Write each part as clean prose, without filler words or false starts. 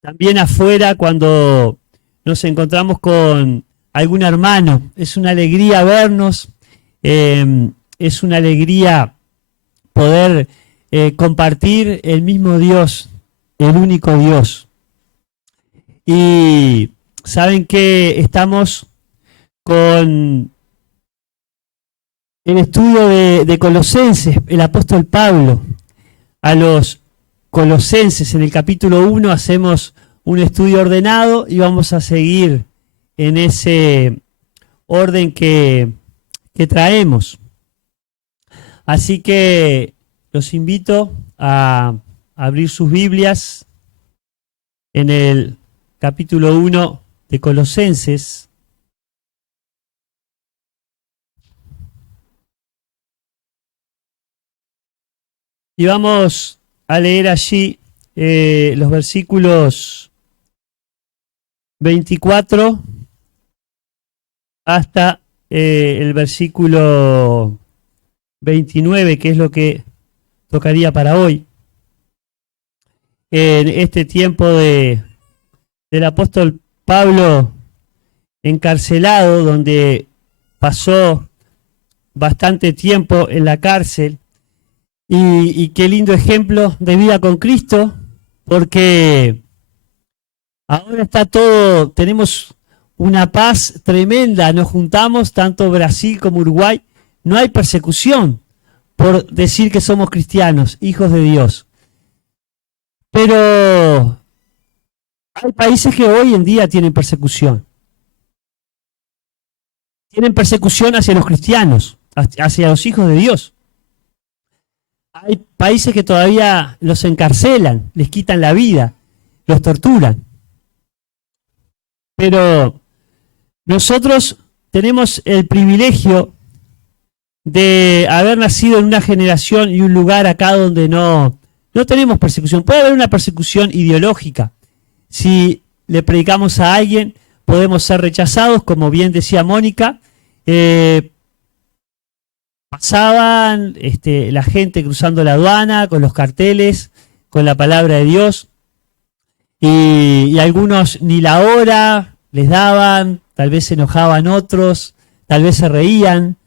también afuera cuando nos encontramos con algún hermano. Es una alegría vernos, es una alegría poder compartir el mismo Dios, el único Dios. Y saben que estamos con el estudio de Colosenses, el apóstol Pablo. A los Colosenses, en el capítulo 1, hacemos un estudio ordenado y vamos a seguir en ese orden que traemos. Así que los invito a abrir sus Biblias en el capítulo 1 de Colosenses. Y vamos a leer allí los versículos 24 hasta el versículo 29, que es lo que tocaría para hoy. En este tiempo del apóstol Pablo encarcelado, donde pasó bastante tiempo en la cárcel, y qué lindo ejemplo de vida con Cristo, porque ahora está todo, tenemos una paz tremenda, nos juntamos, tanto Brasil como Uruguay, no hay persecución por decir que somos cristianos, hijos de Dios. Pero hay países que hoy en día tienen persecución. Tienen persecución hacia los cristianos, hacia los hijos de Dios. Hay países que todavía los encarcelan, les quitan la vida, los torturan. Pero nosotros tenemos el privilegio de haber nacido en una generación y un lugar acá donde no tenemos persecución. Puede haber una persecución ideológica. Si le predicamos a alguien, podemos ser rechazados, como bien decía Mónica. Pasaban la gente cruzando la aduana con los carteles, con la palabra de Dios, y algunos ni la hora les daban, tal vez se enojaban otros, tal vez se reían.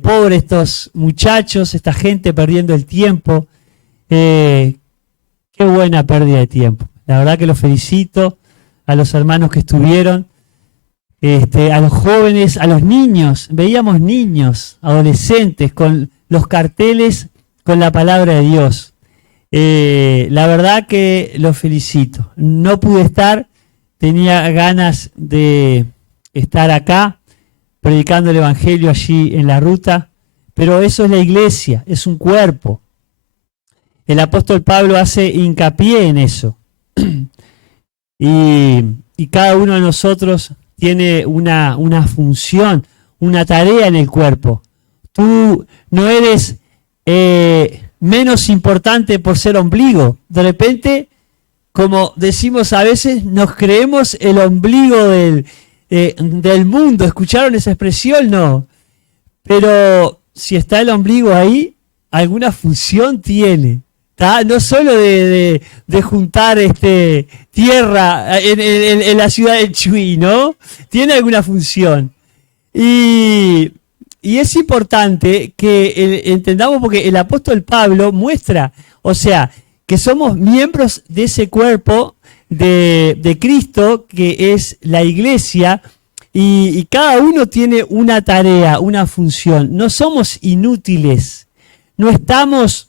Pobres estos muchachos, esta gente perdiendo el tiempo. Qué buena pérdida de tiempo. La verdad que los felicito a los hermanos que estuvieron. A los jóvenes, a los niños, veíamos niños, adolescentes con los carteles con la palabra de Dios. La verdad que los felicito. No pude estar, tenía ganas de estar acá predicando el evangelio allí en la ruta, pero eso es la iglesia, es un cuerpo. El apóstol Pablo hace hincapié en eso. Y cada uno de nosotros tiene una función, una tarea en el cuerpo. Tú no eres menos importante por ser ombligo. De repente, como decimos a veces, nos creemos el ombligo del mundo. ¿Escucharon esa expresión? No. Pero si está el ombligo ahí, alguna función tiene. ¿Tá? No solo de juntar tierra en la ciudad de Chuy, ¿no? Tiene alguna función. Y es importante que entendamos, porque el apóstol Pablo muestra, o sea, que somos miembros de ese cuerpo de Cristo, que es la iglesia, y cada uno tiene una tarea, una función. No somos inútiles, no estamos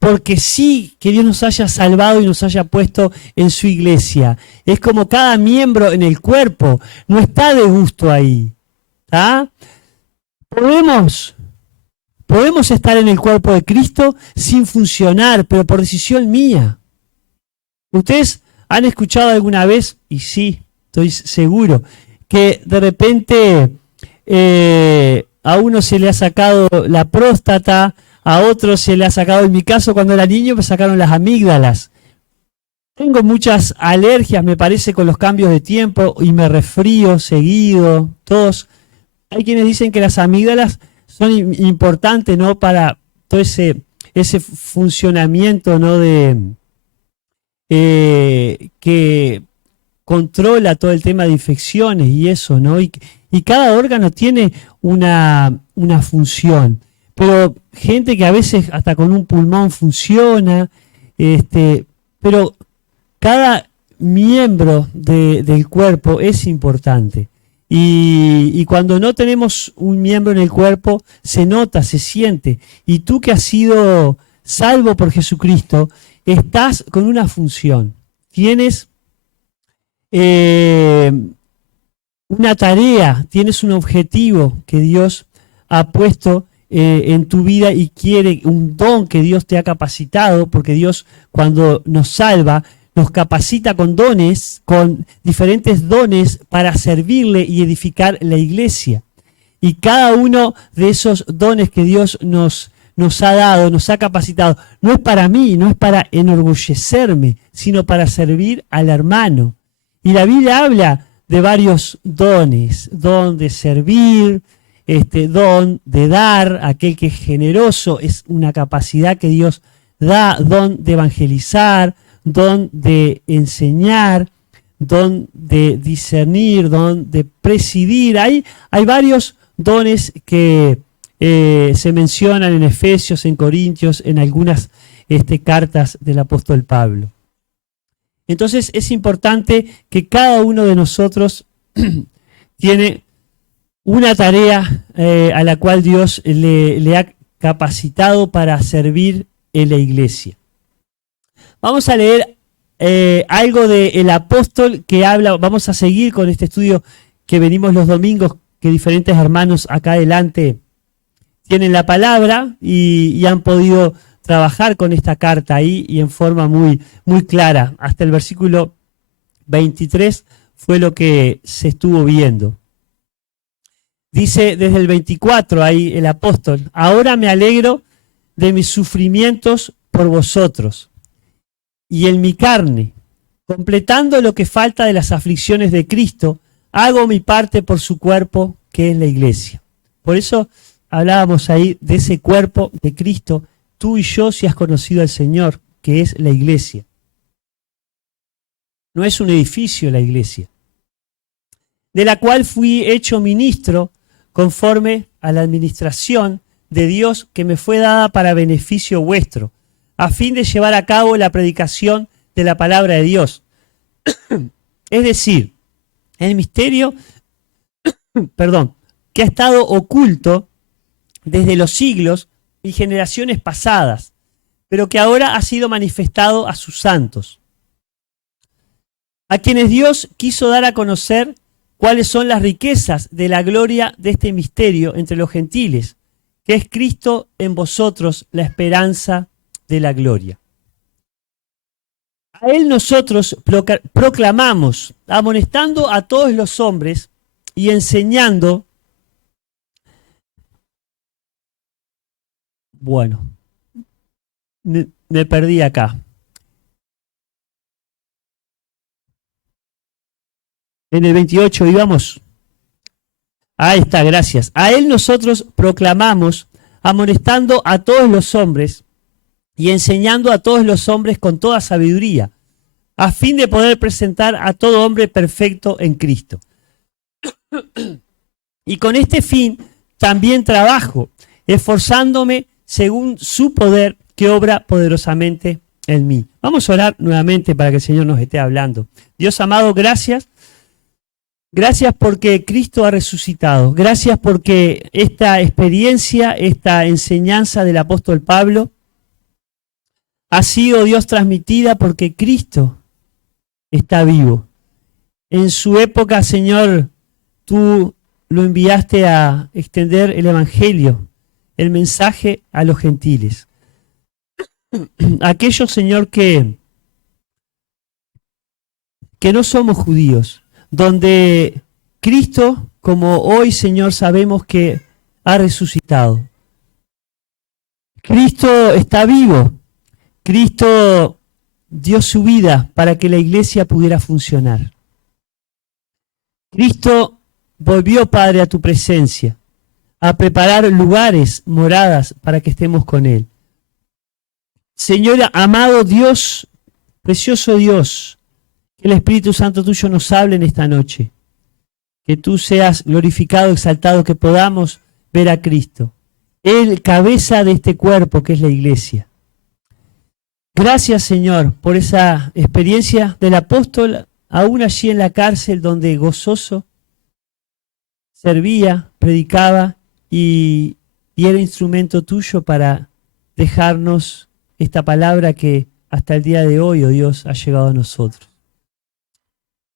porque sí que Dios nos haya salvado y nos haya puesto en su iglesia. Es como cada miembro en el cuerpo, no está de gusto ahí. ¿Ah? Podemos estar en el cuerpo de Cristo sin funcionar, pero por decisión mía. ¿Ustedes han escuchado alguna vez, y sí, estoy seguro, que de repente a uno se le ha sacado la próstata, a otro se le ha sacado, en mi caso cuando era niño me sacaron las amígdalas. Tengo muchas alergias, me parece, con los cambios de tiempo y me resfrío seguido, tos. Hay quienes dicen que las amígdalas son importantes, ¿no?, para todo ese ese funcionamiento, ¿no? Que controla todo el tema de infecciones y eso, ¿no? Y cada órgano tiene una función. Pero gente que a veces hasta con un pulmón funciona, pero cada miembro del cuerpo es importante. Y cuando no tenemos un miembro en el cuerpo, se nota, se siente. Y tú que has sido salvo por Jesucristo, estás con una función. Tienes una tarea, tienes un objetivo que Dios ha puesto en tu vida y quiere, un don que Dios te ha capacitado, porque Dios cuando nos salva, nos capacita con dones, con diferentes dones para servirle y edificar la iglesia. Y cada uno de esos dones que Dios nos ha dado, nos ha capacitado, no es para mí, no es para enorgullecerme, sino para servir al hermano. Y la Biblia habla de varios dones, don de servir, don de dar, aquel que es generoso, es una capacidad que Dios da, don de evangelizar, don de enseñar, don de discernir, don de presidir. Hay varios dones que se mencionan en Efesios, en Corintios, en algunas cartas del apóstol Pablo. Entonces es importante que cada uno de nosotros tiene una tarea a la cual Dios le ha capacitado para servir en la iglesia. Vamos a leer algo del apóstol que habla, vamos a seguir con este estudio que venimos los domingos, que diferentes hermanos acá adelante tienen la palabra y han podido trabajar con esta carta ahí y en forma muy, muy clara. Hasta el versículo 23 fue lo que se estuvo viendo. Dice desde el 24 ahí el apóstol: ahora me alegro de mis sufrimientos por vosotros, y en mi carne, completando lo que falta de las aflicciones de Cristo, hago mi parte por su cuerpo, que es la iglesia. Por eso hablábamos ahí de ese cuerpo de Cristo, tú y yo, si has conocido al Señor, que es la iglesia. No es un edificio la iglesia, de la cual fui hecho ministro conforme a la administración de Dios que me fue dada para beneficio vuestro, a fin de llevar a cabo la predicación de la palabra de Dios. Es decir, el misterio, que ha estado oculto desde los siglos y generaciones pasadas, pero que ahora ha sido manifestado a sus santos, a quienes Dios quiso dar a conocer cuáles son las riquezas de la gloria de este misterio entre los gentiles, que es Cristo en vosotros, la esperanza de la gloria. A él nosotros proclamamos, amonestando a todos los hombres y enseñando. Bueno, me perdí acá. En el 28 íbamos. Ahí está, gracias. A él nosotros proclamamos, amonestando a todos los hombres y enseñando a todos los hombres con toda sabiduría, a fin de poder presentar a todo hombre perfecto en Cristo. Y con este fin también trabajo, esforzándome según su poder que obra poderosamente en mí. Vamos a orar nuevamente para que el Señor nos esté hablando. Dios amado, gracias. Gracias porque Cristo ha resucitado. Gracias porque esta experiencia, esta enseñanza del apóstol Pablo ha sido, Dios, transmitida porque Cristo está vivo. En su época, Señor, tú lo enviaste a extender el evangelio, el mensaje a los gentiles. Aquellos, Señor, que no somos judíos, donde Cristo, como hoy, Señor, sabemos que ha resucitado. Cristo está vivo. Cristo dio su vida para que la iglesia pudiera funcionar. Cristo volvió, Padre, a tu presencia, a preparar lugares, moradas, para que estemos con Él. Señor, amado Dios, precioso Dios, que el Espíritu Santo tuyo nos hable en esta noche. Que tú seas glorificado, exaltado, que podamos ver a Cristo, el cabeza de este cuerpo que es la iglesia. Gracias, Señor, por esa experiencia del apóstol, aún allí en la cárcel, donde gozoso servía, predicaba y era instrumento tuyo para dejarnos esta palabra que hasta el día de hoy, oh Dios, ha llegado a nosotros.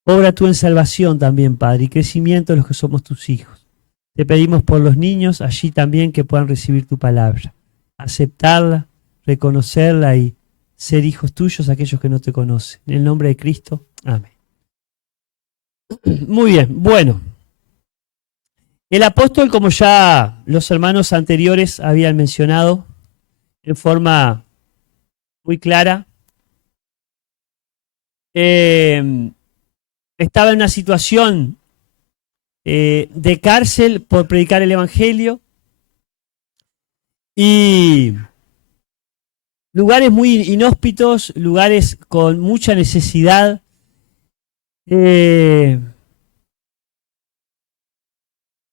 Obra tú en salvación también, Padre, y crecimiento de los que somos tus hijos. Te pedimos por los niños allí también que puedan recibir tu palabra, aceptarla, reconocerla y ser hijos tuyos aquellos que no te conocen. En el nombre de Cristo, amén. Muy bien, bueno. El apóstol, como ya los hermanos anteriores habían mencionado en forma muy clara, estaba en una situación de cárcel por predicar el evangelio y lugares muy inhóspitos, lugares con mucha necesidad,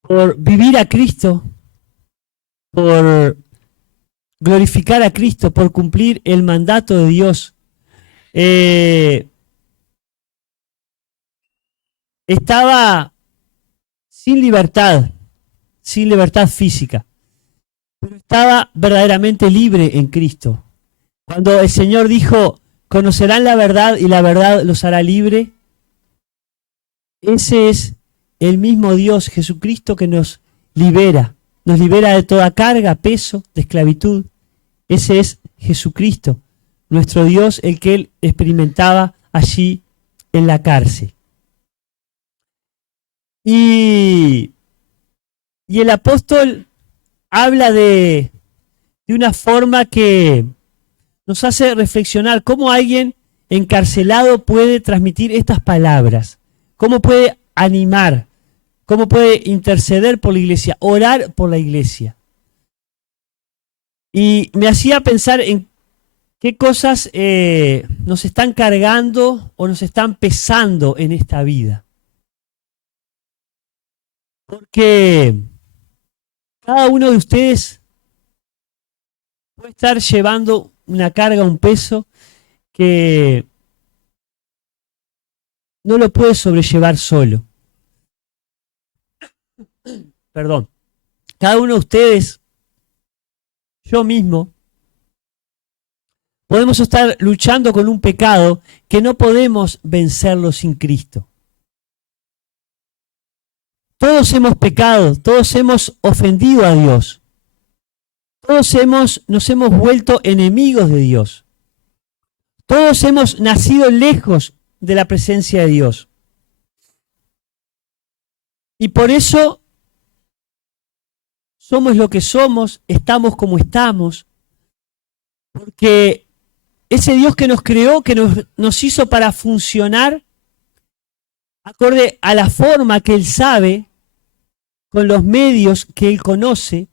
por vivir a Cristo, por glorificar a Cristo, por cumplir el mandato de Dios. Estaba sin libertad física, pero estaba verdaderamente libre en Cristo. Cuando el Señor dijo, conocerán la verdad y la verdad los hará libre, ese es el mismo Dios, Jesucristo, que nos libera de toda carga, peso, de esclavitud. Ese es Jesucristo, nuestro Dios, el que él experimentaba allí en la cárcel. Y el apóstol habla de una forma que nos hace reflexionar cómo alguien encarcelado puede transmitir estas palabras, cómo puede animar, cómo puede interceder por la iglesia, orar por la iglesia. Y me hacía pensar en qué cosas nos están cargando o nos están pesando en esta vida. Porque cada uno de ustedes puede estar llevando una carga, un peso que no lo puede sobrellevar solo. Perdón. Cada uno de ustedes, yo mismo, podemos estar luchando con un pecado que no podemos vencerlo sin Cristo. Todos hemos pecado, todos hemos ofendido a Dios. Todos nos hemos vuelto enemigos de Dios. Todos hemos nacido lejos de la presencia de Dios. Y por eso somos lo que somos, estamos como estamos, porque ese Dios que nos creó, que nos hizo para funcionar acorde a la forma que Él sabe, con los medios que Él conoce,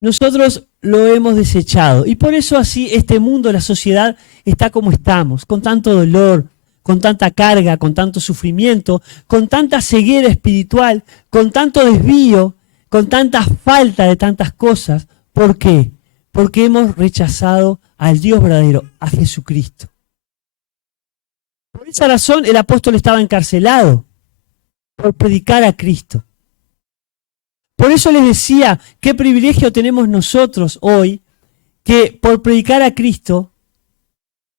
nosotros lo hemos desechado. Y por eso así este mundo, la sociedad, está como estamos, con tanto dolor, con tanta carga, con tanto sufrimiento, con tanta ceguera espiritual, con tanto desvío, con tanta falta de tantas cosas. ¿Por qué? Porque hemos rechazado al Dios verdadero, a Jesucristo. Por esa razón el apóstol estaba encarcelado, por predicar a Cristo. Por eso les decía, qué privilegio tenemos nosotros hoy, que por predicar a Cristo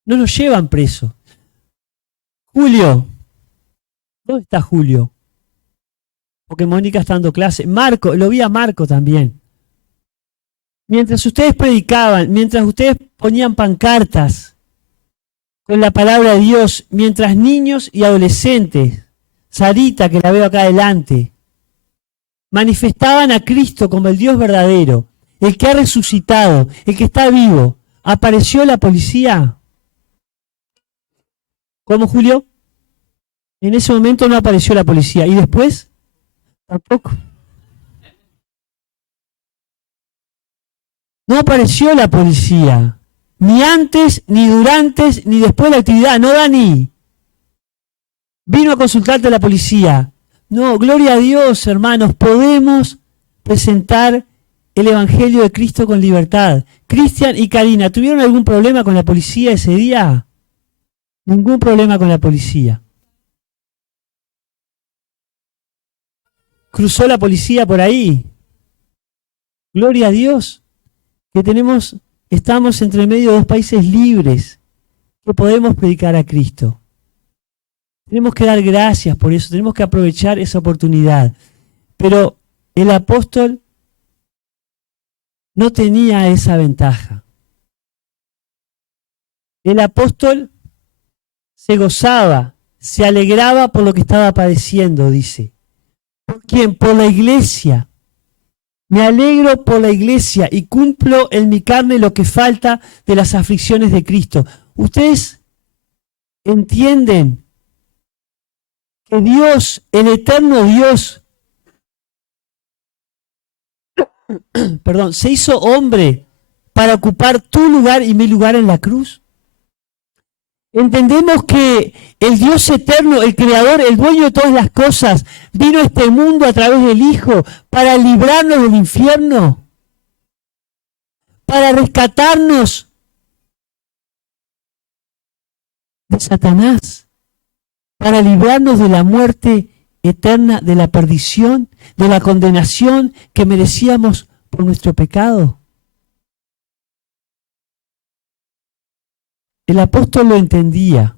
no nos llevan preso. Julio, ¿dónde está Julio? Porque Mónica está dando clase. Marco, lo vi a Marco también. Mientras ustedes predicaban, mientras ustedes ponían pancartas con la palabra de Dios, mientras niños y adolescentes, Sarita, que la veo acá adelante, manifestaban a Cristo como el Dios verdadero, el que ha resucitado, el que está vivo, ¿apareció la policía? ¿Cómo, Julio? En ese momento no apareció la policía. ¿Y después? Tampoco. No apareció la policía, ni antes, ni durante, ni después de la actividad. No, Dani, vino a consultarte la policía. No, gloria a Dios, hermanos, podemos presentar el Evangelio de Cristo con libertad. Cristian y Karina, ¿tuvieron algún problema con la policía ese día? Ningún problema con la policía. ¿Cruzó la policía por ahí? Gloria a Dios, que estamos entre medio de dos países libres, que podemos predicar a Cristo. Tenemos que dar gracias por eso, tenemos que aprovechar esa oportunidad. Pero el apóstol no tenía esa ventaja. El apóstol se gozaba, se alegraba por lo que estaba padeciendo, dice. ¿Por quién? Por la iglesia. Me alegro por la iglesia y cumplo en mi carne lo que falta de las aflicciones de Cristo. ¿Ustedes entienden que Dios, el eterno Dios, se hizo hombre para ocupar tu lugar y mi lugar en la cruz? Entendemos que el Dios eterno, el creador, el dueño de todas las cosas, vino a este mundo a través del Hijo para librarnos del infierno, para rescatarnos de Satanás, para librarnos de la muerte eterna, de la perdición, de la condenación que merecíamos por nuestro pecado. El apóstol lo entendía.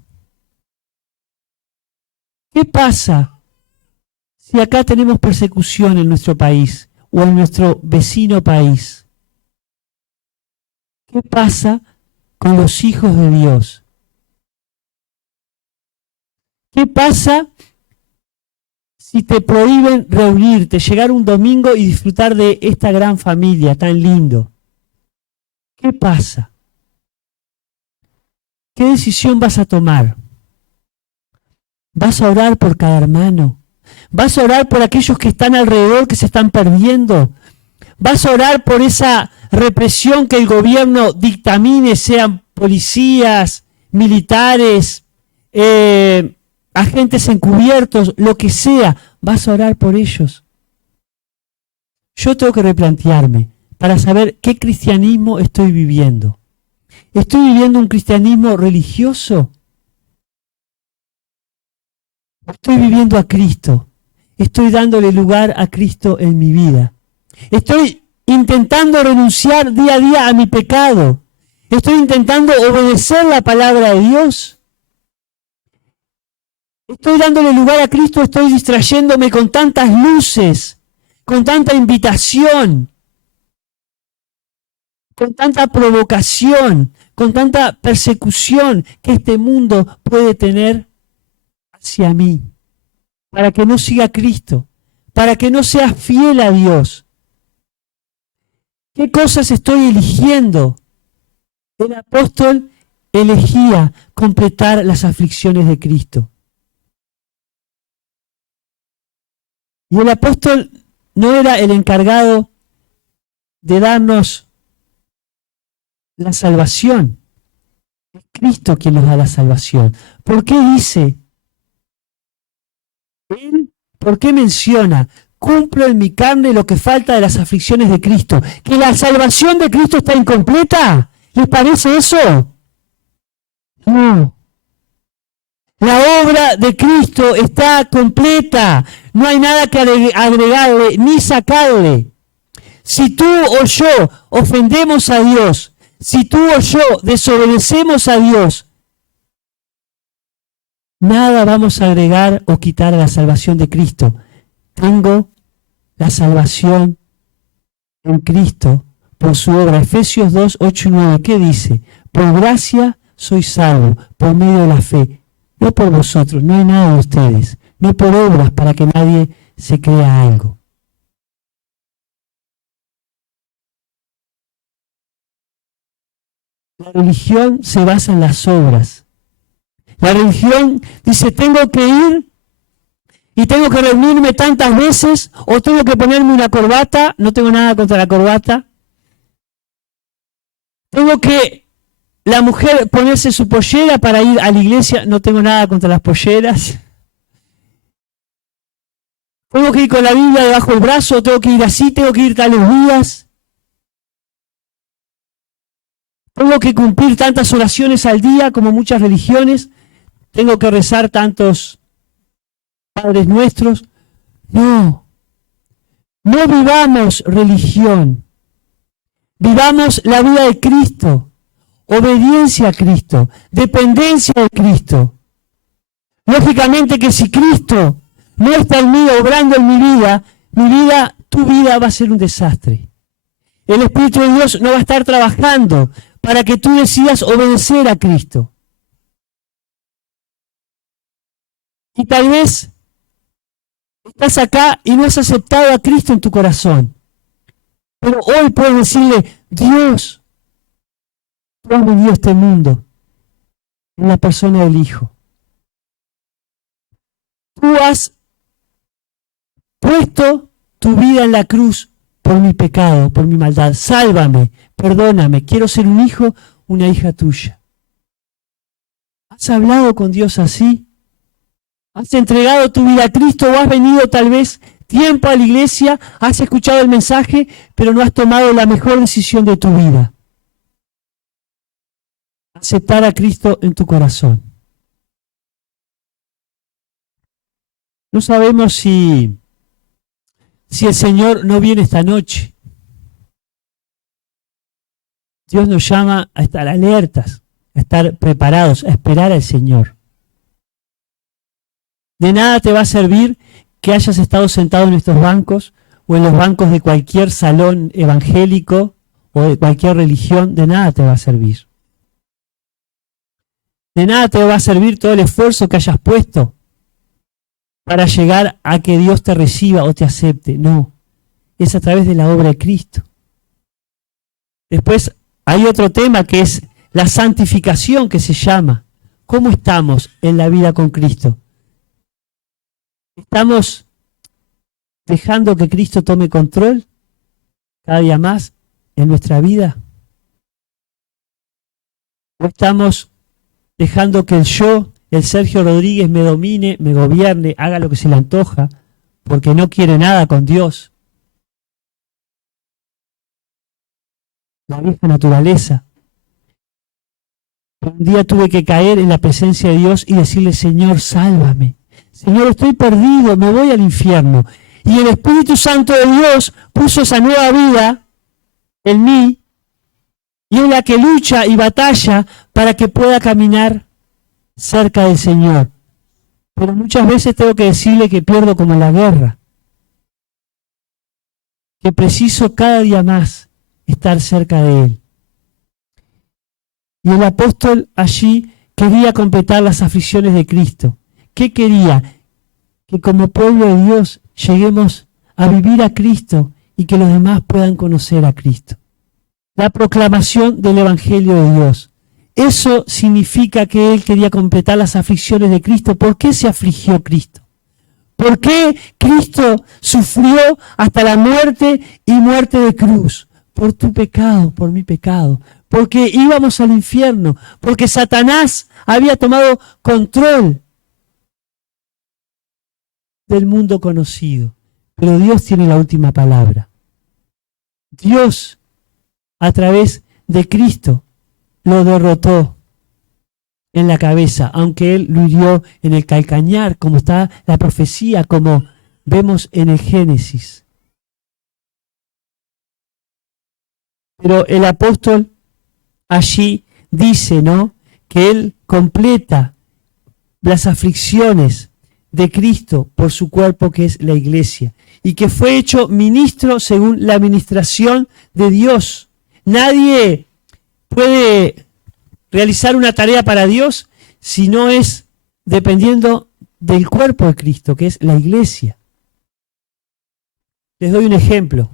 ¿Qué pasa si acá tenemos persecución en nuestro país o en nuestro vecino país? ¿Qué pasa con los hijos de Dios? ¿Qué pasa si te prohíben reunirte, llegar un domingo y disfrutar de esta gran familia tan lindo? ¿Qué pasa? ¿Qué decisión vas a tomar? ¿Vas a orar por cada hermano? ¿Vas a orar por aquellos que están alrededor, que se están perdiendo? ¿Vas a orar por esa represión que el gobierno dictamine, sean policías, militares, agentes encubiertos, lo que sea? ¿Vas a orar por ellos? Yo tengo que replantearme para saber qué cristianismo estoy viviendo. ¿Estoy viviendo un cristianismo religioso? ¿Estoy viviendo a Cristo? ¿Estoy dándole lugar a Cristo en mi vida? ¿Estoy intentando renunciar día a día a mi pecado? ¿Estoy intentando obedecer la palabra de Dios? ¿Estoy dándole lugar a Cristo? ¿Estoy distrayéndome con tantas luces, con tanta invitación, con tanta provocación, con tanta persecución que este mundo puede tener hacia mí, para que no siga a Cristo, para que no sea fiel a Dios? ¿Qué cosas estoy eligiendo? El apóstol elegía completar las aflicciones de Cristo. Y el apóstol no era el encargado de darnos la salvación. Es Cristo quien nos da la salvación. ¿Por qué dice? Él, ¿por qué menciona? Cumplo en mi carne lo que falta de las aflicciones de Cristo. ¿Que la salvación de Cristo está incompleta? ¿Les parece eso? No. La obra de Cristo está completa. No hay nada que agregarle ni sacarle. Si tú o yo ofendemos a Dios, si tú o yo desobedecemos a Dios, nada vamos a agregar o quitar a la salvación de Cristo. Tengo la salvación en Cristo por su obra. Efesios 2, 8 y 9. ¿Qué dice? Por gracia soy salvo, por medio de la fe. No por vosotros, no hay nada de ustedes. No por obras para que nadie se crea algo. La religión se basa en las obras. La religión dice, tengo que ir y tengo que reunirme tantas veces, o tengo que ponerme una corbata. No tengo nada contra la corbata. Tengo que la mujer ponerse su pollera para ir a la iglesia. No tengo nada contra las polleras. Tengo que ir con la Biblia debajo del brazo, tengo que ir así, tengo que ir tales días. Tengo que cumplir tantas oraciones al día como muchas religiones. Tengo que rezar tantos Padres Nuestros. No, no vivamos religión. Vivamos la vida de Cristo, obediencia a Cristo, dependencia de Cristo. Lógicamente que si Cristo no está en mí, obrando en mi vida, tu vida va a ser un desastre. El Espíritu de Dios no va a estar trabajando para que tú decidas obedecer a Cristo. Y tal vez estás acá y no has aceptado a Cristo en tu corazón. Pero hoy puedes decirle, Dios, tú has venido a este mundo en la persona del Hijo. Tú has puesto tu vida en la cruz por mi pecado, por mi maldad. Sálvame, perdóname, quiero ser un hijo, una hija tuya. ¿Has hablado con Dios así? ¿Has entregado tu vida a Cristo o has venido tal vez tiempo a la iglesia, has escuchado el mensaje, pero no has tomado la mejor decisión de tu vida? Aceptar a Cristo en tu corazón. No sabemos si el Señor no viene esta noche. Dios nos llama a estar alertas, a estar preparados, a esperar al Señor. De nada te va a servir que hayas estado sentado en estos bancos o en los bancos de cualquier salón evangélico o de cualquier religión. De nada te va a servir. De nada te va a servir todo el esfuerzo que hayas puesto para llegar a que Dios te reciba o te acepte. No, es a través de la obra de Cristo. Después hay otro tema que es la santificación, que se llama. ¿Cómo estamos en la vida con Cristo? ¿Estamos dejando que Cristo tome control cada día más en nuestra vida? ¿O estamos dejando que el yo, el Sergio Rodríguez, me domine, me gobierne, haga lo que se le antoja, porque no quiere nada con Dios? La vieja naturaleza. Un día tuve que caer en la presencia de Dios y decirle, Señor, sálvame. Señor, estoy perdido, me voy al infierno. Y el Espíritu Santo de Dios puso esa nueva vida en mí y es la que lucha y batalla para que pueda caminar cerca del Señor. Pero muchas veces tengo que decirle que pierdo como en la guerra, que preciso cada día más estar cerca de Él. Y el apóstol allí quería completar las aflicciones de Cristo. ¿Qué quería? Que como pueblo de Dios lleguemos a vivir a Cristo y que los demás puedan conocer a Cristo. La proclamación del Evangelio de Dios. Eso significa que Él quería completar las aflicciones de Cristo. ¿Por qué se afligió Cristo? ¿Por qué Cristo sufrió hasta la muerte y muerte de cruz? Por tu pecado, por mi pecado. Porque íbamos al infierno. Porque Satanás había tomado control del mundo conocido. Pero Dios tiene la última palabra. Dios, a través de Cristo, lo derrotó en la cabeza, aunque Él lo hirió en el calcañar, como está la profecía, como vemos en el Génesis. Pero el apóstol allí dice, ¿no?, que Él completa las aflicciones de Cristo por su cuerpo, que es la iglesia, y que fue hecho ministro según la administración de Dios. Nadie puede realizar una tarea para Dios si no es dependiendo del cuerpo de Cristo, que es la iglesia. Les doy un ejemplo.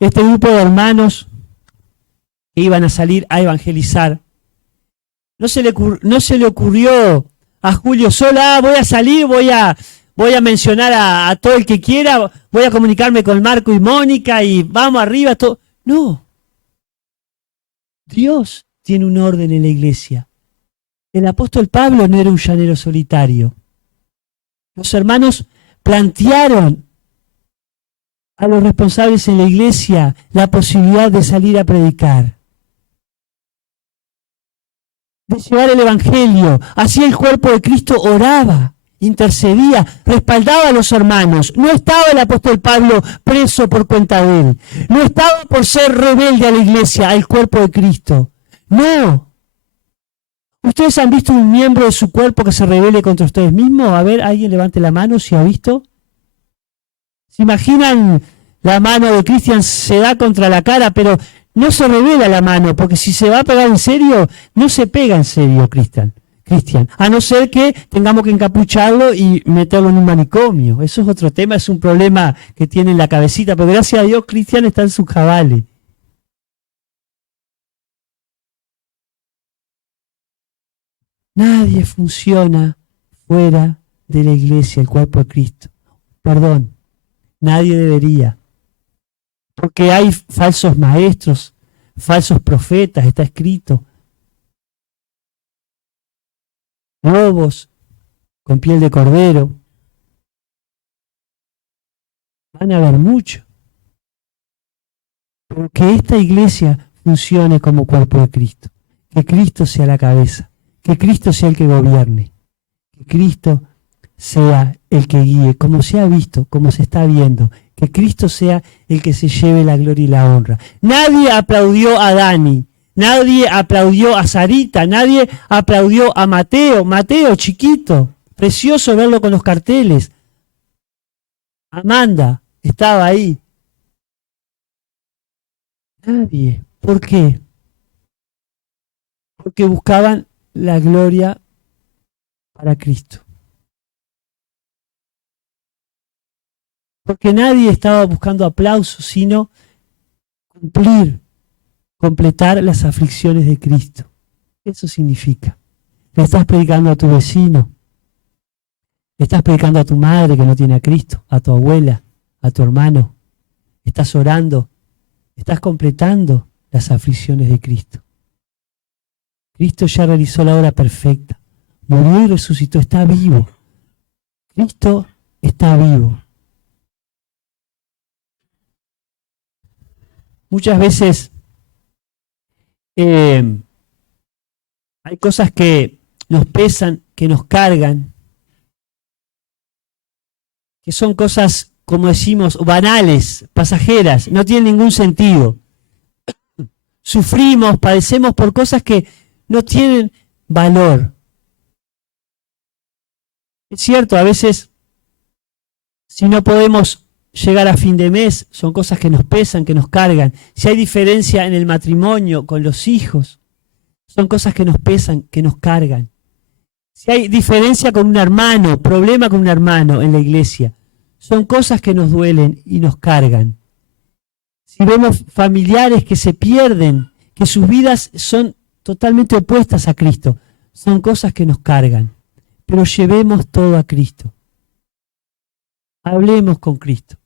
Este grupo de hermanos que iban a salir a evangelizar, no se le ocurrió a Julio sola, voy a salir, voy a mencionar a todo el que quiera, voy a comunicarme con Marco y Mónica y vamos arriba, todo. No, Dios tiene un orden en la iglesia. El apóstol Pablo no era un llanero solitario. Los hermanos plantearon a los responsables en la iglesia la posibilidad de salir a predicar, de llevar el evangelio. Así el cuerpo de Cristo oraba, intercedía, respaldaba a los hermanos. No estaba el apóstol Pablo preso por cuenta de él. No estaba por ser rebelde a la iglesia, al cuerpo de Cristo. No. ¿Ustedes han visto un miembro de su cuerpo que se rebele contra ustedes mismos? A ver, alguien levante la mano si ha visto. ¿Se imaginan la mano de Cristian se da contra la cara, pero no se revela la mano? Porque si se va a pegar en serio, no se pega en serio, Cristian. A no ser que tengamos que encapucharlo y meterlo en un manicomio. Eso es otro tema, es un problema que tiene en la cabecita. Pero gracias a Dios, Cristian está en sus cabales. Nadie funciona fuera de la iglesia, el cuerpo de Cristo. Perdón, nadie debería. Porque hay falsos maestros, falsos profetas, está escrito. Lobos con piel de cordero. Van a haber mucho. Pero que esta iglesia funcione como cuerpo de Cristo. Que Cristo sea la cabeza. Que Cristo sea el que gobierne. Que Cristo sea el que guíe, como se ha visto, como se está viendo. Que Cristo sea el que se lleve la gloria y la honra. Nadie aplaudió a Dani. Nadie aplaudió a Sarita. Nadie aplaudió a Mateo. Mateo, chiquito. Precioso verlo con los carteles. Amanda estaba ahí. Nadie. ¿Por qué? Porque buscaban la gloria para Cristo. Porque nadie estaba buscando aplausos, sino completar las aflicciones de Cristo. Eso significa. Le estás predicando a tu vecino, le estás predicando a tu madre que no tiene a Cristo, a tu abuela, a tu hermano. Estás orando, estás completando las aflicciones de Cristo. Cristo ya realizó la obra perfecta. Murió y resucitó, está vivo. Cristo está vivo. Muchas veces hay cosas que nos pesan, que nos cargan, que son cosas, como decimos, banales, pasajeras, no tienen ningún sentido. Sufrimos, padecemos por cosas que no tienen valor. Es cierto, a veces, si no podemos llegar a fin de mes, son cosas que nos pesan, que nos cargan. Si hay diferencia en el matrimonio, con los hijos, son cosas que nos pesan, que nos cargan. Si hay diferencia con un hermano, problema con un hermano en la iglesia, son cosas que nos duelen y nos cargan. Si vemos familiares que se pierden, que sus vidas son totalmente opuestas a Cristo, son cosas que nos cargan. Pero llevemos todo a Cristo. Hablemos con Cristo.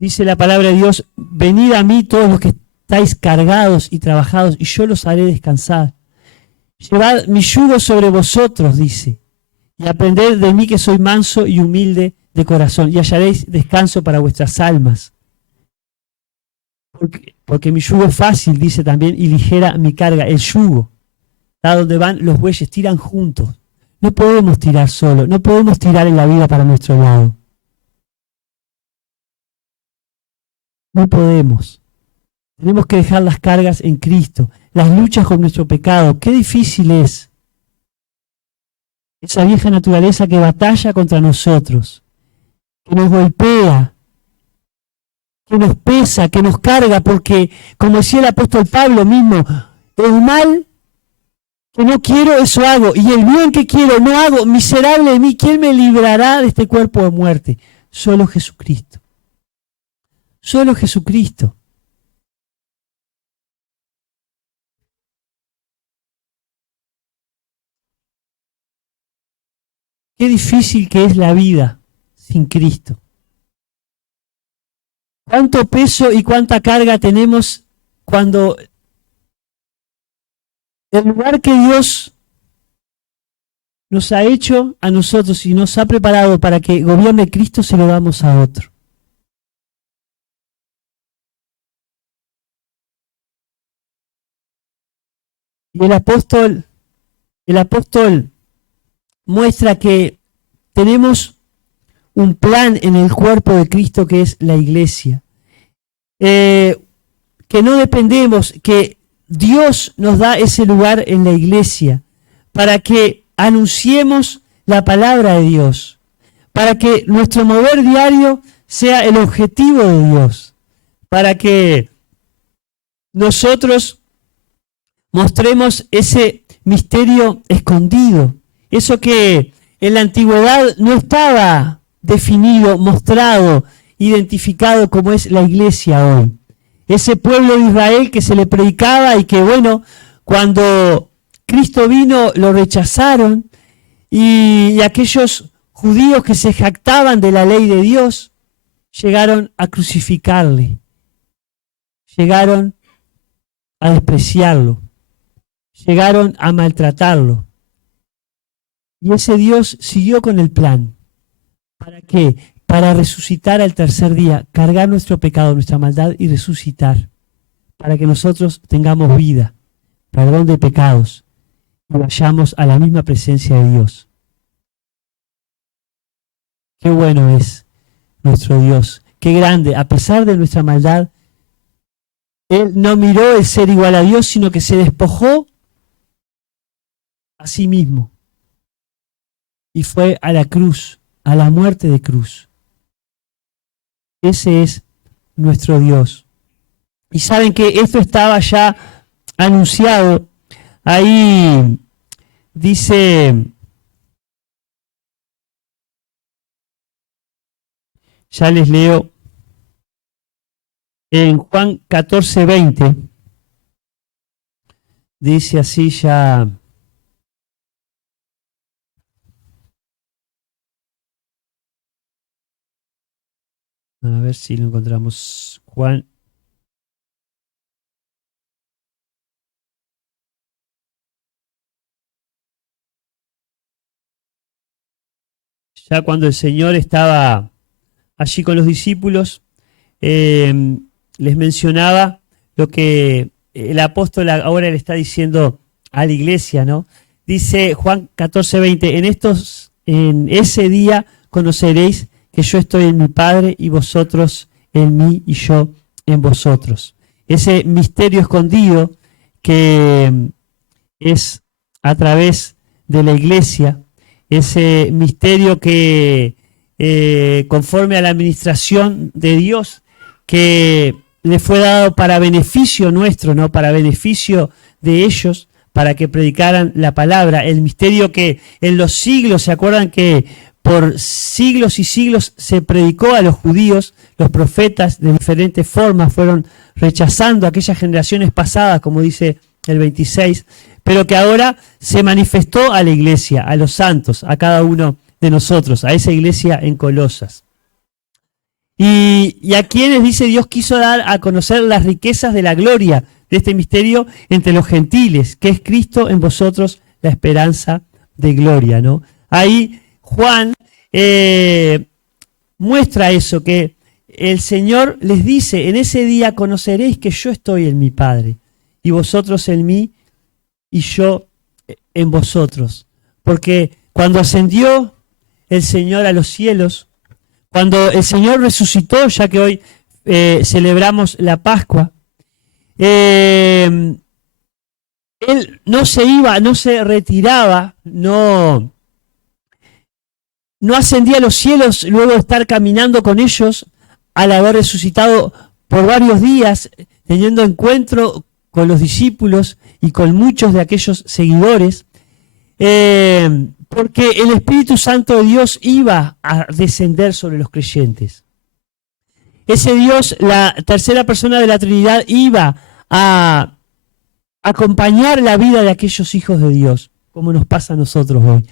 Dice la palabra de Dios, venid a mí todos los que estáis cargados y trabajados, y yo los haré descansar. Llevad mi yugo sobre vosotros, dice, y aprended de mí que soy manso y humilde de corazón, y hallaréis descanso para vuestras almas. Porque mi yugo es fácil, dice también, y ligera mi carga. El yugo, a donde van los bueyes, tiran juntos. No podemos tirar solo, no podemos tirar en la vida para nuestro lado. No podemos. Tenemos que dejar las cargas en Cristo, las luchas con nuestro pecado. Qué difícil es. Esa vieja naturaleza que batalla contra nosotros, que nos golpea, que nos pesa, que nos carga, porque, como decía el apóstol Pablo mismo, el mal que no quiero, eso hago, y el bien que quiero, no hago. Miserable de mí, ¿quién me librará de este cuerpo de muerte? Solo Jesucristo. Solo Jesucristo. Qué difícil que es la vida sin Cristo. Cuánto peso y cuánta carga tenemos cuando el lugar que Dios nos ha hecho a nosotros y nos ha preparado para que gobierne Cristo, se lo damos a otro. Y el apóstol muestra que tenemos un plan en el cuerpo de Cristo que es la iglesia. Que no dependemos, que Dios nos da ese lugar en la iglesia para que anunciemos la palabra de Dios, para que nuestro mover diario sea el objetivo de Dios, para que nosotros mostremos ese misterio escondido, eso que en la antigüedad no estaba definido, mostrado, identificado como es la iglesia hoy. Ese pueblo de Israel que se le predicaba y que, bueno, cuando Cristo vino lo rechazaron y aquellos judíos que se jactaban de la ley de Dios llegaron a crucificarle, llegaron a despreciarlo, llegaron a maltratarlo. Y ese Dios siguió con el plan. ¿Para qué? Para resucitar al tercer día, cargar nuestro pecado, nuestra maldad y resucitar, para que nosotros tengamos vida, perdón de pecados, y vayamos a la misma presencia de Dios. Qué bueno es nuestro Dios, qué grande, a pesar de nuestra maldad, Él no miró el ser igual a Dios, sino que se despojó a sí mismo y fue a la cruz, a la muerte de cruz. Ese es nuestro Dios. Y saben que esto estaba ya anunciado. Ahí dice, ya les leo, en Juan 14:20, dice así ya. A ver si lo encontramos. Juan. Ya cuando el Señor estaba allí con los discípulos, les mencionaba lo que el apóstol ahora le está diciendo a la iglesia, ¿no? Dice Juan 14:20, en ese día conoceréis que yo estoy en mi Padre y vosotros en mí y yo en vosotros. Ese misterio escondido que es a través de la iglesia, ese misterio que conforme a la administración de Dios, que le fue dado para beneficio nuestro, ¿no? Para beneficio de ellos, para que predicaran la palabra, el misterio que en los siglos, ¿se acuerdan que por siglos y siglos se predicó a los judíos? Los profetas de diferentes formas fueron rechazando a aquellas generaciones pasadas, como dice el 26, pero que ahora se manifestó a la iglesia, a los santos, a cada uno de nosotros, a esa iglesia en Colosas. Y a quienes, dice, Dios quiso dar a conocer las riquezas de la gloria de este misterio entre los gentiles, que es Cristo en vosotros, la esperanza de gloria, ¿no? Ahí Juan muestra eso, que el Señor les dice, en ese día conoceréis que yo estoy en mi Padre, y vosotros en mí, y yo en vosotros. Porque cuando ascendió el Señor a los cielos, cuando el Señor resucitó, ya que hoy celebramos la Pascua, Él no se iba, no se retiraba, no ascendía a los cielos luego de estar caminando con ellos al haber resucitado por varios días, teniendo encuentro con los discípulos y con muchos de aquellos seguidores, porque el Espíritu Santo de Dios iba a descender sobre los creyentes. Ese Dios, la tercera persona de la Trinidad, iba a acompañar la vida de aquellos hijos de Dios, como nos pasa a nosotros hoy.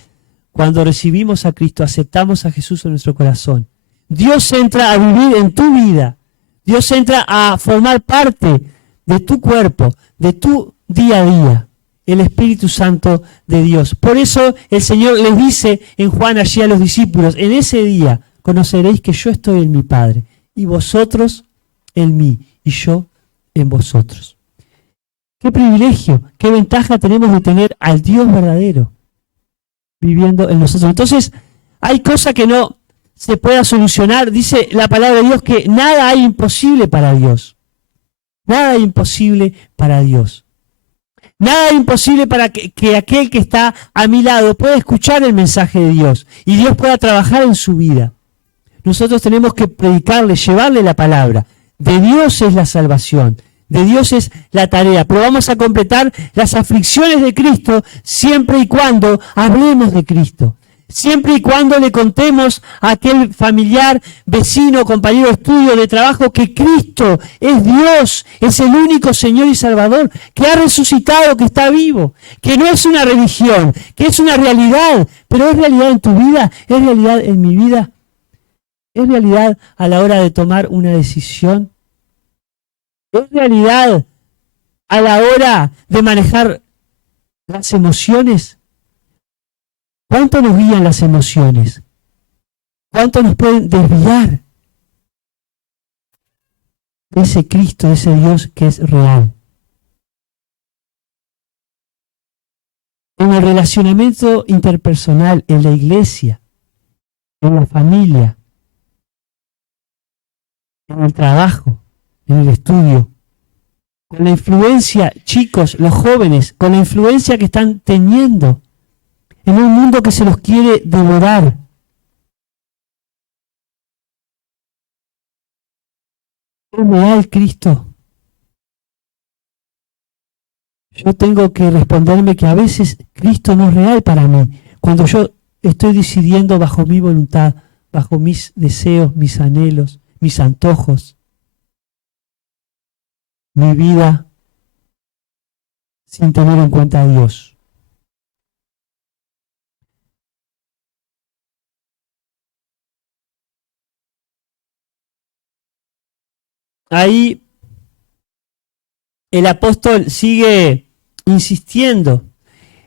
Cuando recibimos a Cristo, aceptamos a Jesús en nuestro corazón, Dios entra a vivir en tu vida. Dios entra a formar parte de tu cuerpo, de tu día a día, el Espíritu Santo de Dios. Por eso el Señor les dice en Juan allí a los discípulos, en ese día conoceréis que yo estoy en mi Padre, y vosotros en mí, y yo en vosotros. Qué privilegio, qué ventaja tenemos de tener al Dios verdadero viviendo en nosotros. Entonces, hay cosas que no se pueda solucionar. Dice la palabra de Dios que nada hay imposible para Dios. Nada hay imposible para Dios. Nada hay imposible para que aquel que está a mi lado pueda escuchar el mensaje de Dios y Dios pueda trabajar en su vida. Nosotros tenemos que predicarle, llevarle la palabra. De Dios es la salvación, de Dios es la tarea, pero vamos a completar las aflicciones de Cristo siempre y cuando hablemos de Cristo. Siempre y cuando le contemos a aquel familiar, vecino, compañero de estudio, de trabajo, que Cristo es Dios, es el único Señor y Salvador, que ha resucitado, que está vivo, que no es una religión, que es una realidad, pero es realidad en tu vida, es realidad en mi vida, es realidad a la hora de tomar una decisión, es realidad a la hora de manejar las emociones. ¿Cuánto nos guían las emociones? ¿Cuánto nos pueden desviar de ese Cristo, de ese Dios que es real? En el relacionamiento interpersonal, en la iglesia, en la familia, en el trabajo, en el estudio, con la influencia, chicos, los jóvenes, con la influencia que están teniendo en un mundo que se los quiere devorar. ¿Es real Cristo? Yo tengo que responderme que a veces Cristo no es real para mí. Cuando yo estoy decidiendo bajo mi voluntad, bajo mis deseos, mis anhelos, mis antojos, mi vida, sin tener en cuenta a Dios. Ahí el apóstol sigue insistiendo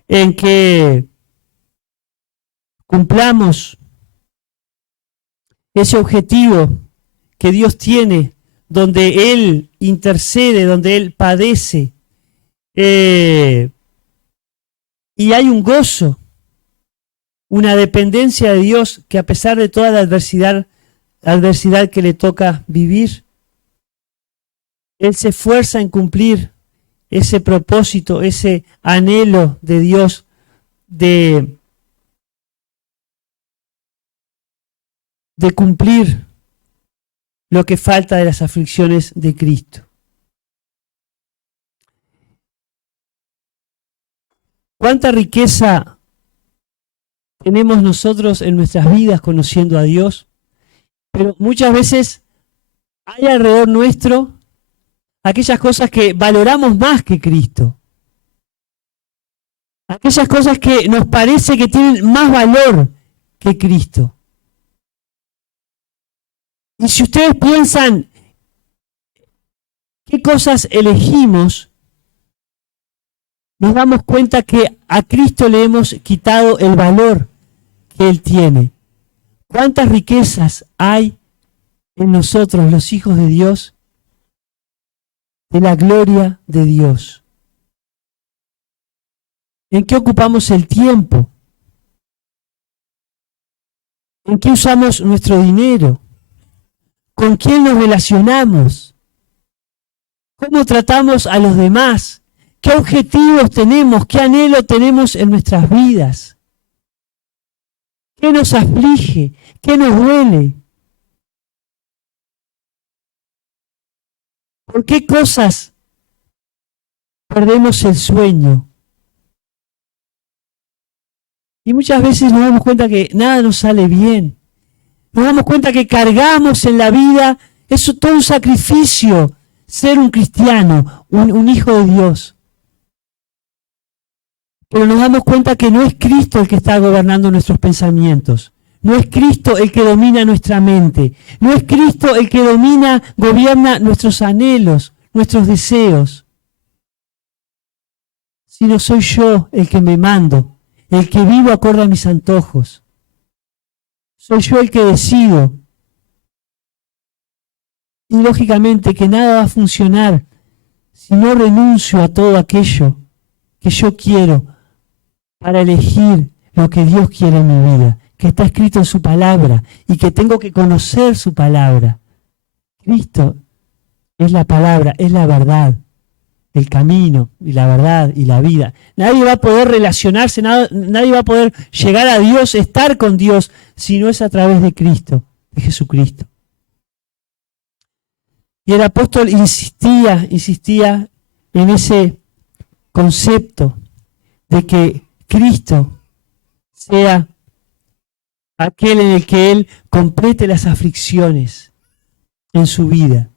en que cumplamos ese objetivo que Dios tiene, donde Él intercede, donde Él padece, y hay un gozo, una dependencia de Dios que a pesar de toda la adversidad que le toca vivir, Él se esfuerza en cumplir ese propósito, ese anhelo de Dios de cumplir lo que falta de las aflicciones de Cristo. ¿Cuánta riqueza tenemos nosotros en nuestras vidas conociendo a Dios? Pero muchas veces hay alrededor nuestro aquellas cosas que valoramos más que Cristo. Aquellas cosas que nos parece que tienen más valor que Cristo. Y si ustedes piensan qué cosas elegimos, nos damos cuenta que a Cristo le hemos quitado el valor que Él tiene. ¿Cuántas riquezas hay en nosotros, los hijos de Dios, de la gloria de Dios? ¿En qué ocupamos el tiempo? ¿En qué usamos nuestro dinero? ¿Con quién nos relacionamos? ¿Cómo tratamos a los demás? ¿Qué objetivos tenemos? ¿Qué anhelo tenemos en nuestras vidas? ¿Qué nos aflige? ¿Qué nos duele? ¿Por qué cosas perdemos el sueño? Y muchas veces nos damos cuenta que nada nos sale bien. Nos damos cuenta que cargamos en la vida, eso todo un sacrificio, ser un cristiano, un hijo de Dios. Pero nos damos cuenta que no es Cristo el que está gobernando nuestros pensamientos. No es Cristo el que domina nuestra mente. No es Cristo el que gobierna nuestros anhelos, nuestros deseos, sino soy yo el que me mando, el que vivo acorde a mis antojos. Soy yo el que decido. Y lógicamente que nada va a funcionar si no renuncio a todo aquello que yo quiero para elegir lo que Dios quiere en mi vida, que está escrito en su palabra y que tengo que conocer su palabra. Cristo es la palabra, es la verdad, el camino y la verdad y la vida. Nadie va a poder relacionarse, nadie va a poder llegar a Dios, estar con Dios, si no es a través de Cristo, de Jesucristo. Y el apóstol insistía en ese concepto de que Cristo sea aquel en el que Él complete las aflicciones en su vida.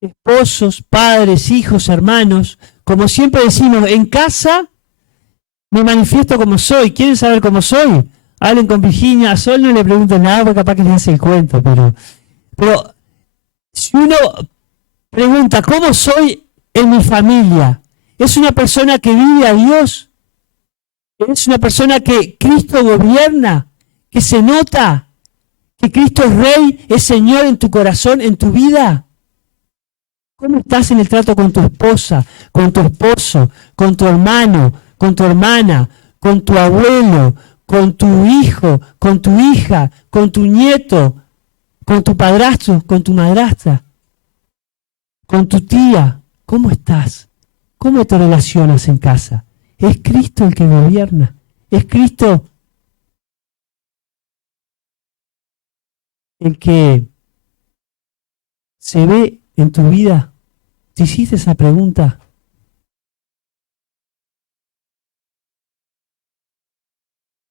Esposos, padres, hijos, hermanos, como siempre decimos, en casa me manifiesto como soy. ¿Quieren saber cómo soy? Hablen con Virginia. A Sol no le pregunten nada porque capaz que les hace el cuento, pero si uno pregunta cómo soy en mi familia, es una persona que vive a Dios, es una persona que Cristo gobierna, que se nota que Cristo es Rey, es Señor en tu corazón, en tu vida. ¿Cómo estás en el trato con tu esposa, con tu esposo, con tu hermano, con tu hermana, con tu abuelo, con tu hijo, con tu hija, con tu nieto, con tu padrastro, con tu madrastra, con tu tía? ¿Cómo estás? ¿Cómo te relacionas en casa? Es Cristo el que gobierna. Es Cristo el que se ve en tu vida. ¿Te hiciste esa pregunta?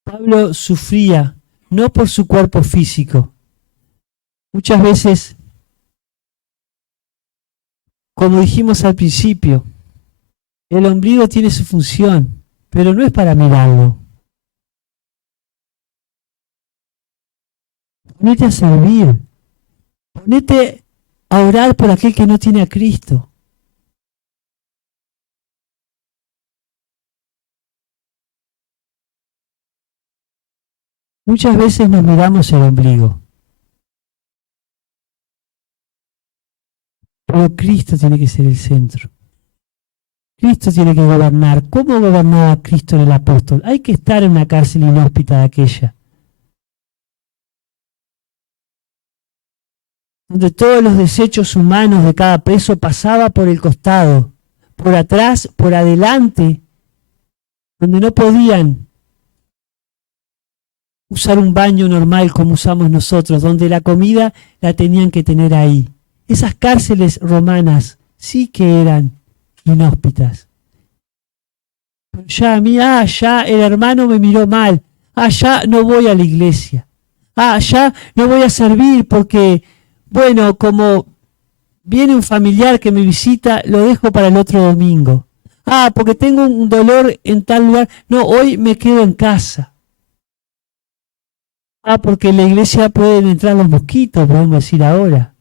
Pablo sufría no por su cuerpo físico. Muchas veces, como dijimos al principio, el ombligo tiene su función, pero no es para mirarlo. Ponete a servir. Ponete a orar por aquel que no tiene a Cristo. Muchas veces nos miramos el ombligo, pero Cristo tiene que ser el centro. Cristo tiene que gobernar. ¿Cómo gobernaba Cristo en el apóstol? Hay que estar en una cárcel inhóspita de aquella, donde todos los desechos humanos de cada preso pasaba por el costado, por atrás, por adelante, donde no podían usar un baño normal como usamos nosotros, donde la comida la tenían que tener ahí. Esas cárceles romanas sí que eran inhóspitas. Pero ya a mí, ya el hermano me miró mal, ya no voy a la iglesia, ya no voy a servir porque, bueno, como viene un familiar que me visita, lo dejo para el otro domingo. Porque tengo un dolor en tal lugar, no, hoy me quedo en casa. Porque en la iglesia pueden entrar los mosquitos, podemos decir ahora.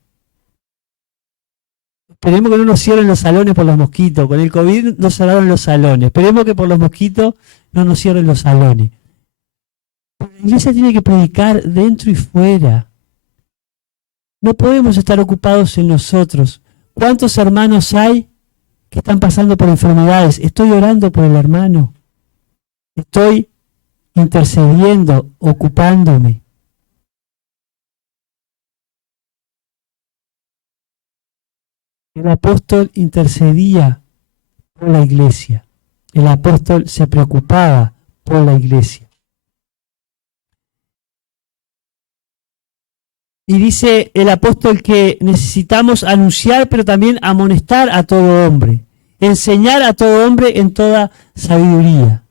Esperemos que no nos cierren los salones por los mosquitos. Con el COVID nos cerraron los salones. Esperemos que por los mosquitos no nos cierren los salones. Pero la iglesia tiene que predicar dentro y fuera. No podemos estar ocupados en nosotros. ¿Cuántos hermanos hay que están pasando por enfermedades? Estoy orando por el hermano. Estoy intercediendo, ocupándome. El apóstol intercedía por la iglesia. El apóstol se preocupaba por la iglesia. Y dice el apóstol que necesitamos anunciar, pero también amonestar a todo hombre, enseñar a todo hombre en toda sabiduría.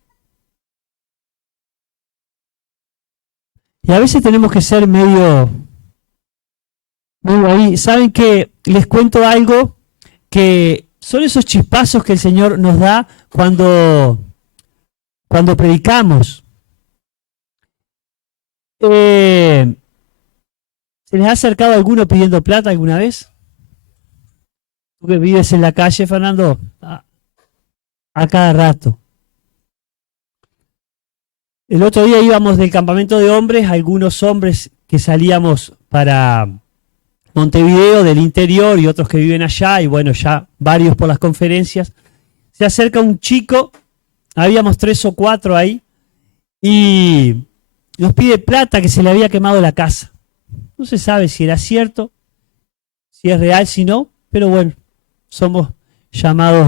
Y a veces tenemos que ser medio ahí. ¿Saben qué? Les cuento algo que son esos chispazos que el Señor nos da cuando predicamos. Se ¿Se les ha acercado alguno pidiendo plata alguna vez? Tú que vives en la calle, Fernando, a cada rato. El otro día íbamos del campamento de hombres, algunos hombres que salíamos para Montevideo del interior y otros que viven allá, y bueno, ya varios por las conferencias. Se acerca un chico, habíamos 3 o 4 ahí, y nos pide plata, que se le había quemado la casa. No se sabe si era cierto, si es real, si no, pero bueno, somos llamados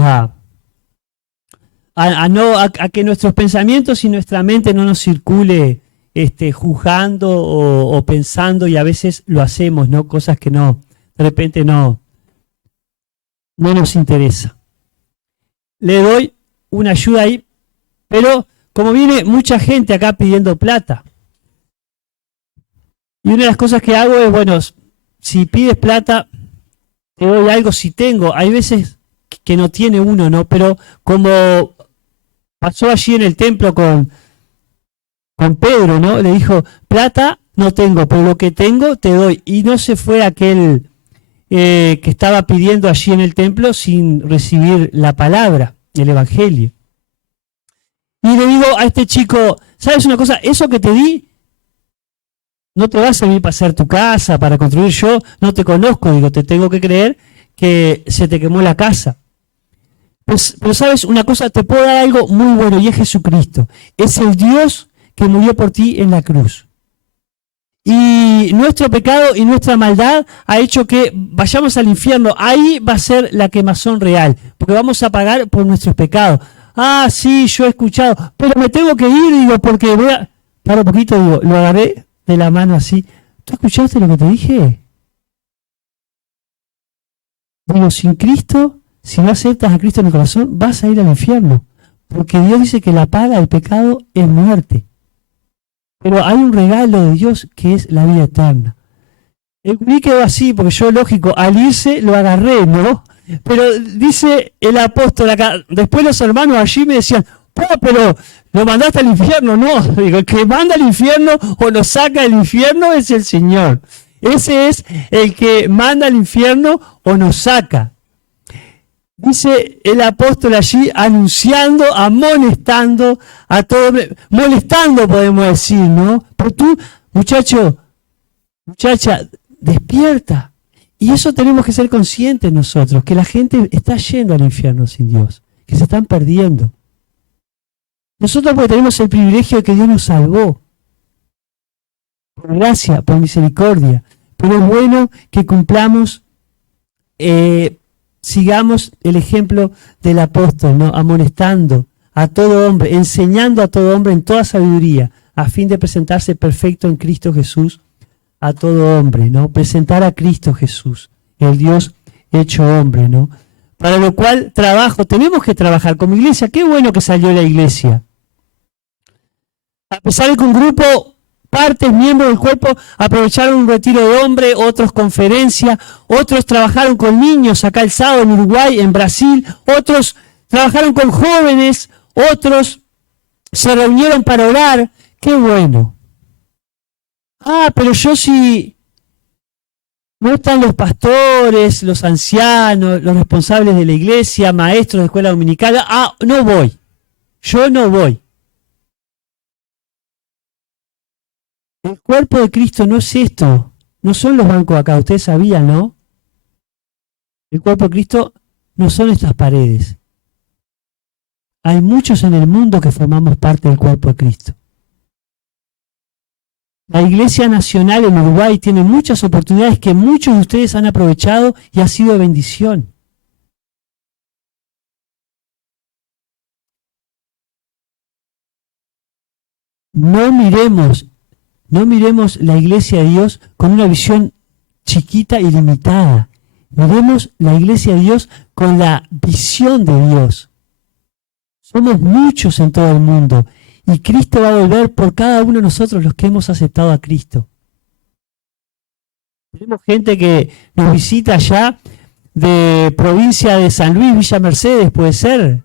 a que nuestros pensamientos y nuestra mente no nos circule juzgando o pensando, y a veces lo hacemos, ¿no? Cosas que no, de repente no nos interesa. Le doy una ayuda ahí, pero como viene mucha gente acá pidiendo plata, y una de las cosas que hago es, bueno, si pides plata, te doy algo si tengo. Hay veces que no tiene uno, ¿no? Pero como pasó allí en el templo con Pedro, ¿no? Le dijo, plata no tengo, pero lo que tengo te doy. Y no se fue aquel que estaba pidiendo allí en el templo sin recibir la palabra, el evangelio. Y le digo a este chico, ¿sabes una cosa? Eso que te di no te va a servir para hacer tu casa, para construir. Yo no te conozco, digo, te tengo que creer que se te quemó la casa. Pues, pero sabes una cosa, te puedo dar algo muy bueno, y es Jesucristo. Es el Dios que murió por ti en la cruz. Y nuestro pecado y nuestra maldad ha hecho que vayamos al infierno. Ahí va a ser la quemazón real, porque vamos a pagar por nuestros pecados. Ah, sí, yo he escuchado, pero me tengo que ir, digo, porque voy a... Para un poquito, digo, lo agarré de la mano así. ¿Tú escuchaste lo que te dije? Digo, sin Cristo, si no aceptas a Cristo en el corazón, vas a ir al infierno. Porque Dios dice que la paga del pecado es muerte. Pero hay un regalo de Dios que es la vida eterna. El gurí quedó así, porque yo, lógico, al irse lo agarré, ¿no? Pero dice el apóstol acá, después los hermanos allí me decían, pero lo mandaste al infierno. No, digo, el que manda al infierno o nos saca del infierno es el Señor. Ese es el que manda al infierno o nos saca. Dice el apóstol allí, anunciando, amonestando a todo, molestando podemos decir, ¿no? Pero tú, muchacho, muchacha, despierta. Y eso tenemos que ser conscientes nosotros, que la gente está yendo al infierno sin Dios, que se están perdiendo. Nosotros porque tenemos el privilegio de que Dios nos salvó, por gracia, por misericordia, pero es bueno que cumplamos, sigamos el ejemplo del apóstol, ¿no? Amonestando a todo hombre, enseñando a todo hombre en toda sabiduría, a fin de presentarse perfecto en Cristo Jesús a todo hombre, ¿no? Presentar a Cristo Jesús, el Dios hecho hombre, ¿no? Para lo cual tenemos que trabajar como iglesia. Qué bueno que salió la iglesia. A pesar de que un grupo, partes, miembros del cuerpo, aprovecharon un retiro de hombre, otros conferencias, otros trabajaron con niños acá el sábado en Uruguay, en Brasil, otros trabajaron con jóvenes, otros se reunieron para orar. ¡Qué bueno! Ah, pero yo sí, no están los pastores, los ancianos, los responsables de la iglesia, maestros de escuela dominical. Ah, no voy. Yo no voy. El cuerpo de Cristo no es esto. No son los bancos acá. Ustedes sabían, ¿no? El cuerpo de Cristo no son estas paredes. Hay muchos en el mundo que formamos parte del cuerpo de Cristo. La Iglesia Nacional en Uruguay tiene muchas oportunidades que muchos de ustedes han aprovechado y ha sido de bendición. No miremos la Iglesia de Dios con una visión chiquita y limitada. Miremos la Iglesia de Dios con la visión de Dios. Somos muchos en todo el mundo. Y Cristo va a volver por cada uno de nosotros los que hemos aceptado a Cristo. Tenemos gente que nos visita allá de provincia de San Luis, Villa Mercedes, puede ser.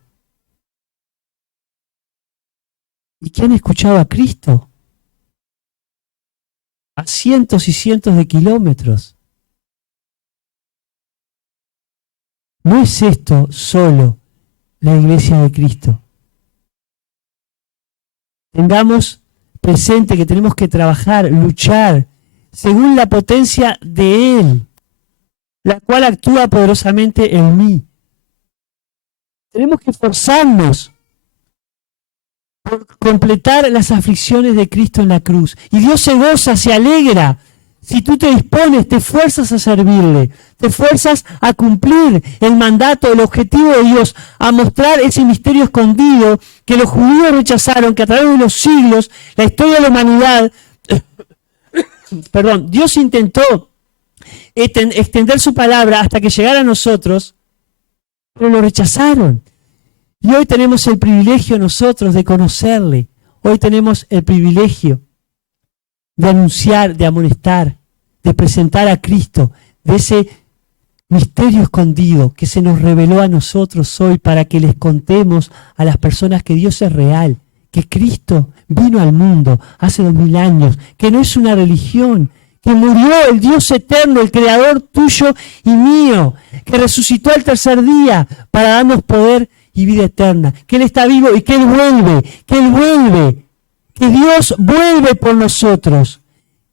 ¿Y que han escuchado a Cristo? a cientos y cientos de kilómetros. No es esto solo la iglesia de Cristo. Tengamos presente que tenemos que trabajar, luchar, según la potencia de Él, la cual actúa poderosamente en mí. Tenemos que esforzarnos por completar las aflicciones de Cristo en la cruz. Y Dios se goza, se alegra. Si tú te dispones, te esfuerzas a servirle, te esfuerzas a cumplir el mandato, el objetivo de Dios, a mostrar ese misterio escondido que los judíos rechazaron, que a través de los siglos, la historia de la humanidad, Dios intentó extender su palabra hasta que llegara a nosotros, pero lo rechazaron. Y hoy tenemos el privilegio nosotros de conocerle. Hoy tenemos el privilegio de anunciar, de amonestar, de presentar a Cristo, de ese misterio escondido que se nos reveló a nosotros hoy para que les contemos a las personas que Dios es real, que Cristo vino al mundo hace 2000 años, que no es una religión, que murió el Dios eterno, el creador tuyo y mío, que resucitó al tercer día para darnos poder y vida eterna, que Él está vivo y que Él vuelve, que Dios vuelve por nosotros,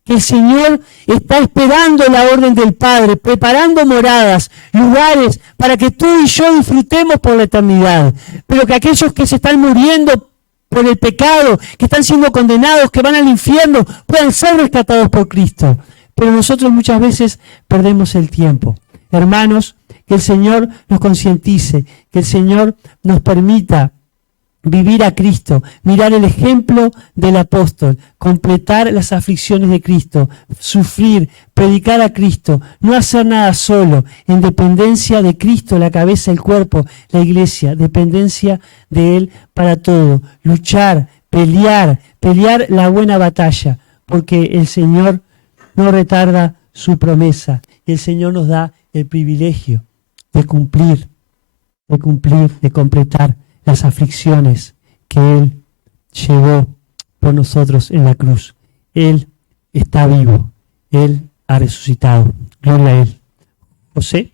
que el Señor está esperando la orden del Padre, preparando moradas, lugares para que tú y yo disfrutemos por la eternidad, pero que aquellos que se están muriendo por el pecado, que están siendo condenados, que van al infierno, puedan ser rescatados por Cristo. Pero nosotros muchas veces perdemos el tiempo. Hermanos, que el Señor nos concientice, que el Señor nos permita vivir a Cristo, mirar el ejemplo del apóstol, completar las aflicciones de Cristo, sufrir, predicar a Cristo, no hacer nada solo, en dependencia de Cristo, la cabeza, el cuerpo, la iglesia, dependencia de Él para todo, luchar, pelear la buena batalla, porque el Señor no retarda su promesa y el Señor nos da el privilegio de cumplir, de completar las aflicciones que Él llevó por nosotros en la cruz. Él está vivo, Él ha resucitado. Gloria a Él. José.